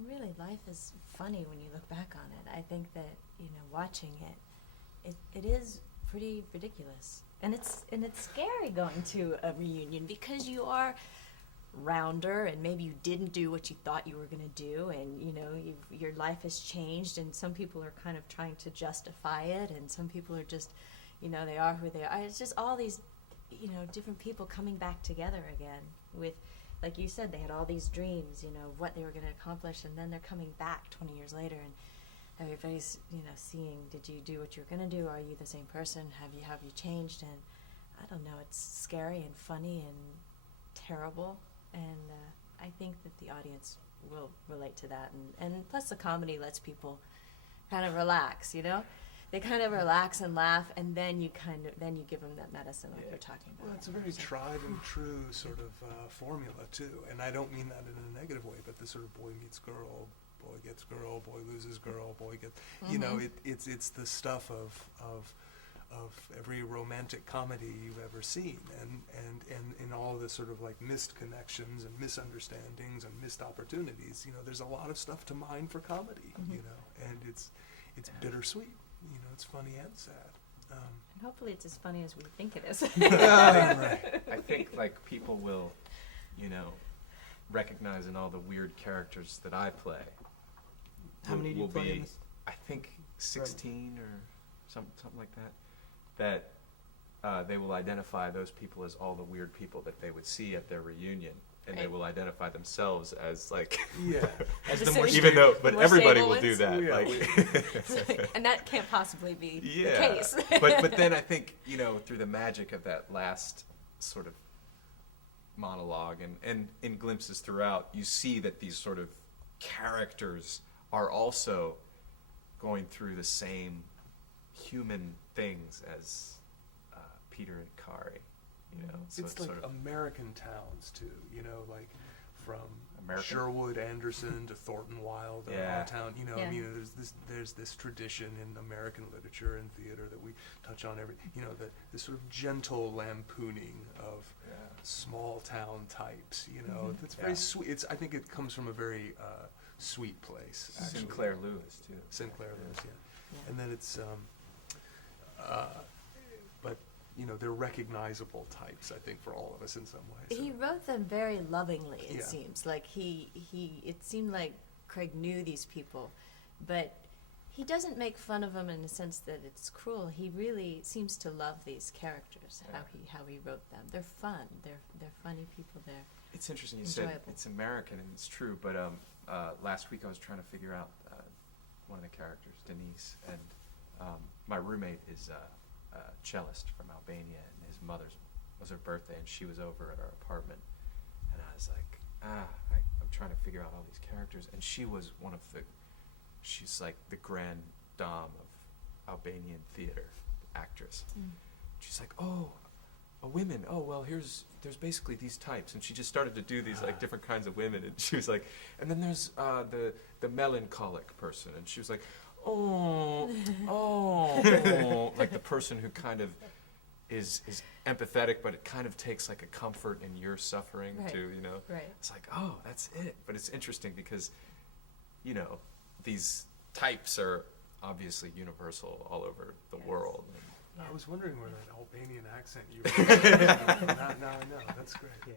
And really, life is funny when you look back on it. I think that, watching it is pretty ridiculous. And it's scary going to a reunion because you are rounder and maybe you didn't do what you thought you were going to do, and your life has changed, and some people are kind of trying to justify it, and some people are just they are who they are. It's just all these different people coming back together again with, like you said, they had all these dreams, what they were going to accomplish, and then they're coming back 20 years later, and everybody's, seeing, did you do what you were going to do? Are you the same person? Have you changed? And I don't know, it's scary and funny and terrible, and I think that the audience will relate to that, and plus the comedy lets people kind of relax, They kind of relax and laugh, and then you give them that medicine like you're talking about. Well, it's a very tried and true sort of formula too, and I don't mean that in a negative way, but the sort of boy meets girl, boy gets girl, boy loses girl, boy gets, it's the stuff of every romantic comedy you've ever seen, and in all the sort of like missed connections and misunderstandings and missed opportunities, there's a lot of stuff to mine for comedy, and it's bittersweet. It's funny and sad. And hopefully it's as funny as we think it is. Right. I think like people will, recognize in all the weird characters that I play. How many do you play in this? I think 16 or something like that. That they will identify those people as all the weird people that they would see at their reunion. And they will identify themselves as like, as but everybody will do that. Yeah. Like, and that can't possibly be the yeah. case. but then I think through the magic of that last sort of monologue and in glimpses throughout, you see that these sort of characters are also going through the same human things as Peter and Kari. So it's like sort of American towns too, like from American? Sherwood Anderson to Thornton Wilder, Yeah. our town. Yeah. There's this tradition in American literature and theater that we touch on this sort of gentle lampooning of small town types. That's very sweet. I think it comes from a very sweet place. Actually. Sinclair Lewis too. Sinclair Lewis, and then it's but they're recognizable types, I think, for all of us in some ways. He wrote them very lovingly, it Yeah. seems. Like it seemed like Craig knew these people, but he doesn't make fun of them in the sense that it's cruel. He really seems to love these characters, how he wrote them. They're fun. They're funny people. They're It's interesting you enjoyable. said it's American, and it's true, but last week I was trying to figure out one of the characters, Denise, and my roommate is a cellist from Albania, and his mother's was her birthday, and she was over at our apartment, and I was like, I'm trying to figure out all these characters, and she was she's like the grand dame of Albanian theater, actress. She's like, women, well, there's basically these types, and she just started to do these like different kinds of women, and she was like, and then there's the melancholic person, and she was like, like the person who kind of is empathetic, but it kind of takes like a comfort in your suffering too, Right. It's like, that's it. But it's interesting because, these types are obviously universal all over the world. I was wondering where that Albanian accent you were now I know. That's great.